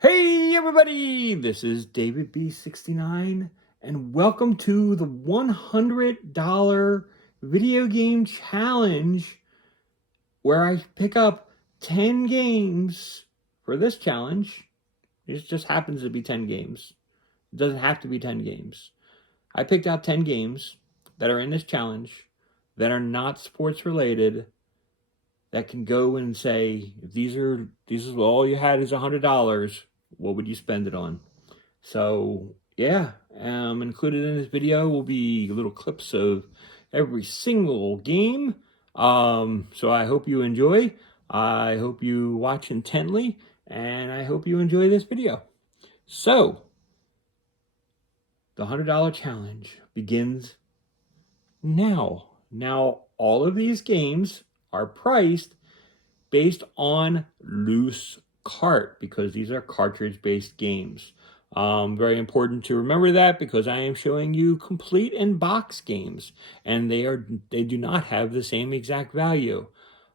Hey everybody, this is David B69 and welcome to the $100 video game challenge where I pick up 10 games for this challenge. It just happens to be 10 games. It doesn't have to be 10 games. I picked out 10 games that are in this challenge that are not sports related that can go and say, if these is all you had is $100, what would you spend it on? So yeah, included in this video will be little clips of every single game. So I hope you enjoy. I hope you watch intently, and I hope you enjoy this video. So the $100 challenge begins now. Now all of these games are priced based on loose cart because these are cartridge-based games. Very important to remember that because I am showing you complete and box games, and they do not have the same exact value.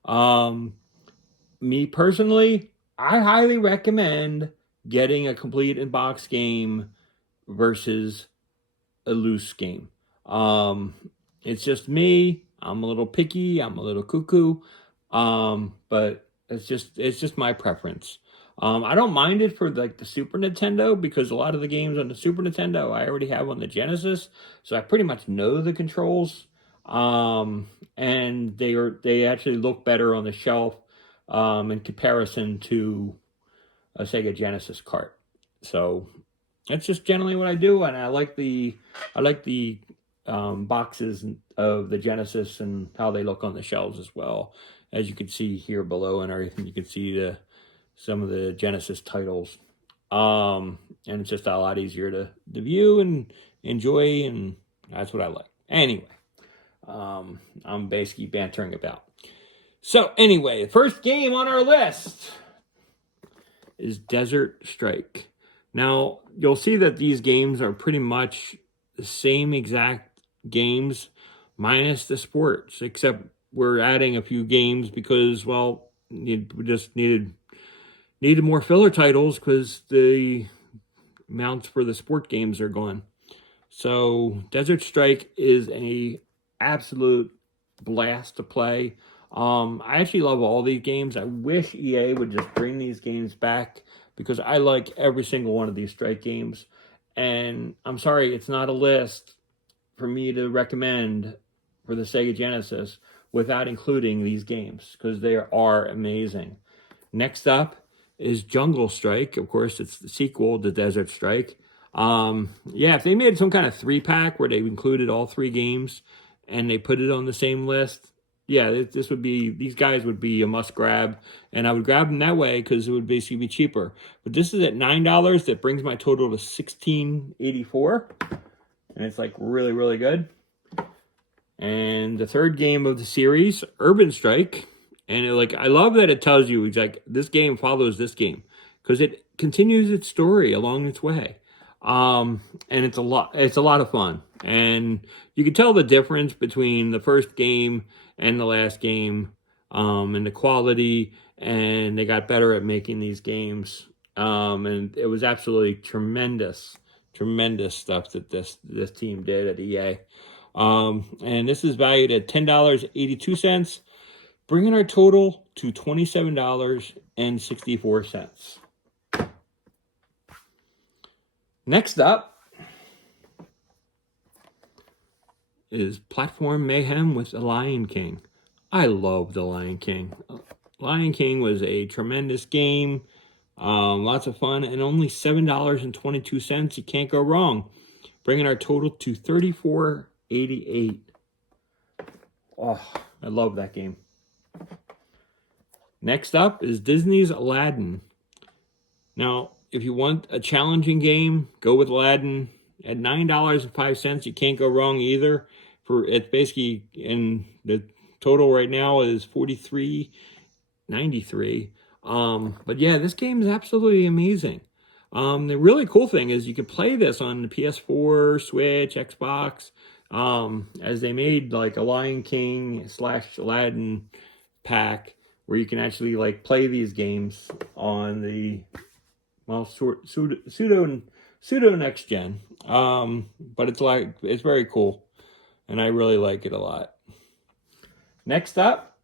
Me personally, I highly recommend getting a complete and box game versus a loose game. It's just me. I'm a little picky. I'm a little cuckoo. But it's just my preference. I don't mind it for like the Super Nintendo because a lot of the games on the Super Nintendo I already have on the Genesis, so I pretty much know the controls. And they actually look better on the shelf in comparison to a Sega Genesis cart. So that's just generally what I do, and I like the boxes of the Genesis and how they look on the shelves as well. As you can see here below and everything, you can see some of the Genesis titles. And it's just a lot easier to view and enjoy, and that's what I like. Anyway, I'm basically bantering about. So anyway, the first game on our list is Desert Strike. Now, you'll see that these games are pretty much the same exact games minus the sports, except we're adding a few games because, well, we just needed more filler titles because the amounts for the sport games are gone. So Desert Strike is a absolute blast to play. I actually love all these games. I wish EA would just bring these games back because I like every single one of these Strike games. And I'm sorry, it's not a list for me to recommend for the Sega Genesis without including these games because they are amazing. Next up is Jungle Strike. Of course, it's the sequel to Desert Strike. Yeah, if they made some kind of 3-pack where they included all 3 games and they put it on the same list, yeah, these guys would be a must grab, and I would grab them that way because it would basically be cheaper. But this is at $9. That brings my total to $16.84, and it's like really, really good. And the third game of the series, Urban Strike, and I love that it tells you exactly this game follows this game because it continues its story along its way. And it's a lot of fun, and you can tell the difference between the first game and the last game, and the quality, and they got better at making these games. And it was absolutely tremendous stuff that this team did at EA. And this is valued at $10.82, bringing our total to $27.64. Next up is Platform Mayhem with The Lion King. I love The Lion King. Lion King was a tremendous game. Lots of fun, and only $7.22. You can't go wrong. Bringing our total to $34.88. Oh, I love that game. Next up is Disney's Aladdin. Now, if you want a challenging game, go with Aladdin. At $9.05, you can't go wrong either. It's basically, in the total right now is $43.93. But yeah, this game is absolutely amazing. The really cool thing is you can play this on the PS4, Switch, Xbox, as they made like a Lion King / Aladdin pack where you can actually like play these games on the well, pseudo next gen. But it's very cool, and I really like it a lot. Next up,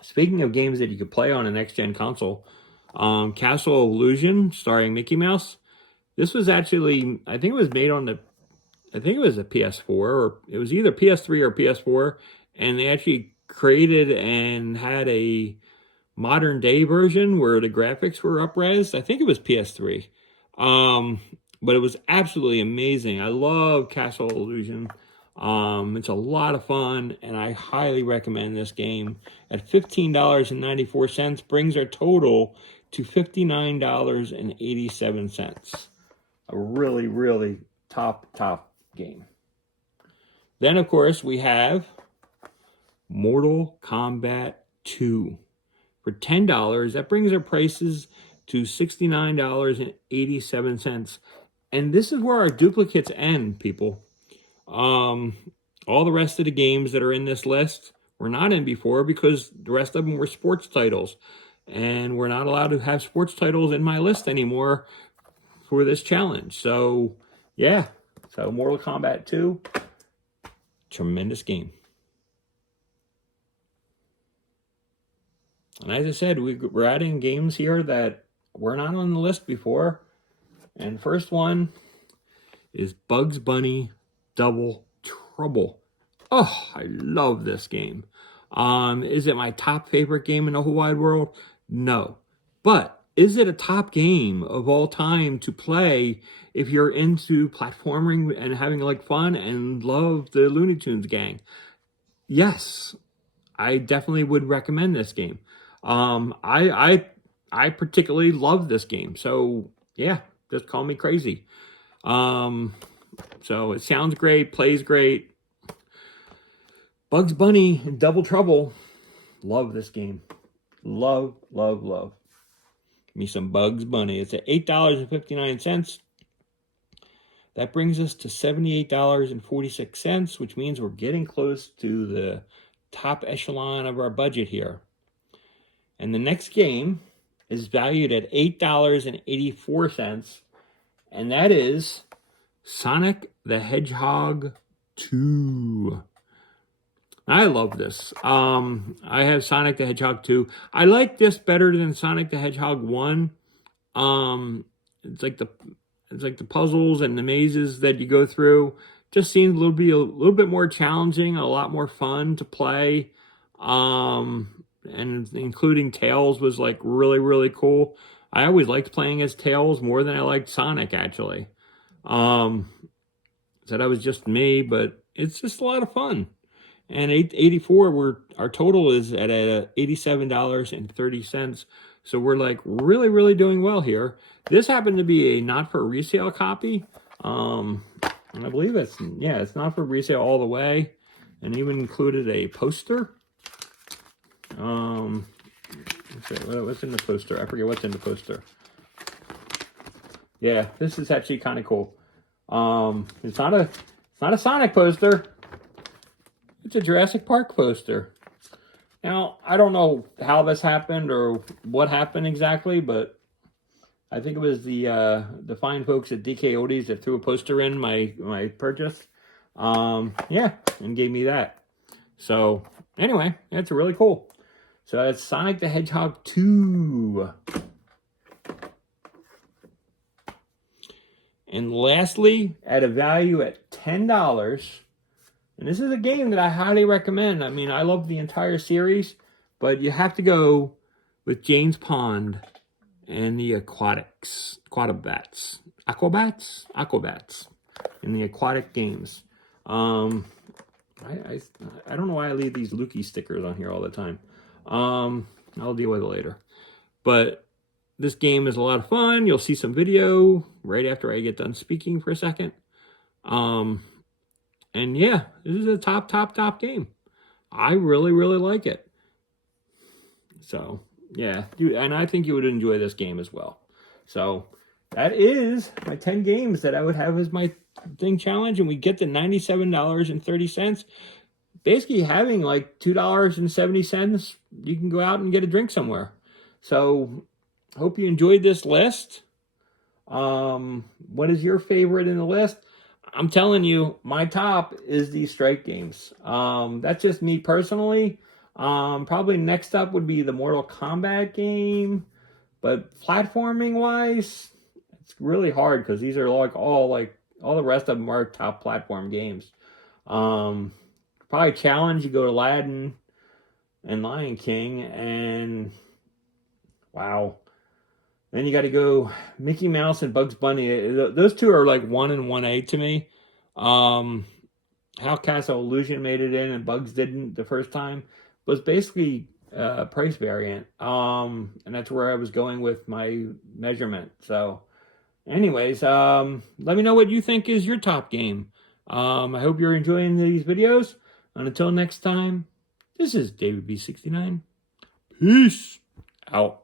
speaking of games that you could play on a next gen console, Castle of Illusion, starring Mickey Mouse. This was actually, I think it was made on I think it was a PS4, or it was either PS3 or PS4, and they actually created and had a modern day version where the graphics were up-res. I think it was PS3. But it was absolutely amazing. I love Castle Illusion. It's a lot of fun, and I highly recommend this game. At $15.94, brings our total to $59.87. A really, really top game. Then, of course, we have Mortal Kombat 2. For $10, that brings our prices to $69.87. And this is where our duplicates end, people. All the rest of the games that are in this list were not in before because the rest of them were sports titles. And we're not allowed to have sports titles in my list anymore for this challenge. So, yeah. So, Mortal Kombat 2, tremendous game. And as I said, we're adding games here that were not on the list before. And first one is Bugs Bunny Double Trouble. Oh, I love this game. Is it my top favorite game in the whole wide world? No. But is it a top game of all time to play if you're into platforming and having like fun and love the Looney Tunes gang? Yes, I definitely would recommend this game. I particularly love this game. So yeah, just call me crazy. So it sounds great, plays great. Bugs Bunny Double Trouble. Love this game. Love. Give me some Bugs Bunny. It's at $8.59. That brings us to $78.46, which means we're getting close to the top echelon of our budget here. And the next game is valued at $8.84, and that is Sonic the Hedgehog 2. I love this. I have Sonic the Hedgehog 2. I like this better than Sonic the Hedgehog 1. It's like the puzzles and the mazes that you go through just seems a little bit more challenging, a lot more fun to play. And including Tails was like really cool. I always liked playing as Tails more than I liked Sonic, actually. So that was just me, but it's just a lot of fun. And 884, our total is at $87.30. So we're like really doing well here. This happened to be a not for resale copy. And I believe it's not for resale all the way. And even included a poster. What's in the poster? I forget what's in the poster. Yeah, this is actually kind of cool. It's not a Sonic poster. It's a Jurassic Park poster. Now, I don't know how this happened or what happened exactly, but I think it was the fine folks at DK Oldies that threw a poster in my purchase. And gave me that. So, anyway, that's really cool. So that's Sonic the Hedgehog 2. And lastly, at a value at $10, and this is a game that I highly recommend. I mean, I love the entire series, but you have to go with James Pond and the Aquabats in the aquatic games. I don't know why I leave these Lukey stickers on here all the time. I'll deal with it later. But this game is a lot of fun. You'll see some video right after I get done speaking for a second. And yeah, this is a top game. I really like it. So, yeah. And I think you would enjoy this game as well. So, that is my 10 games that I would have as my thing challenge. And we get to $97.30. Basically having like $2.70, you can go out and get a drink somewhere. So, hope you enjoyed this list. What is your favorite in the list? I'm telling you, my top is these strike games. That's just me personally. Probably next up would be the Mortal Kombat game, but platforming wise, it's really hard because these are like all the rest of them are top platform games. Um, Probably challenge you go to Aladdin and Lion King, and wow. Then you got to go Mickey Mouse and Bugs Bunny. Those two are like 1 and 1A to me. Um, how Castle Illusion made it in and Bugs didn't the first time was basically a price variant. And that's where I was going with my measurement. So, anyways, let me know what you think is your top game. I hope you're enjoying these videos. And until next time, this is David B69. Peace out.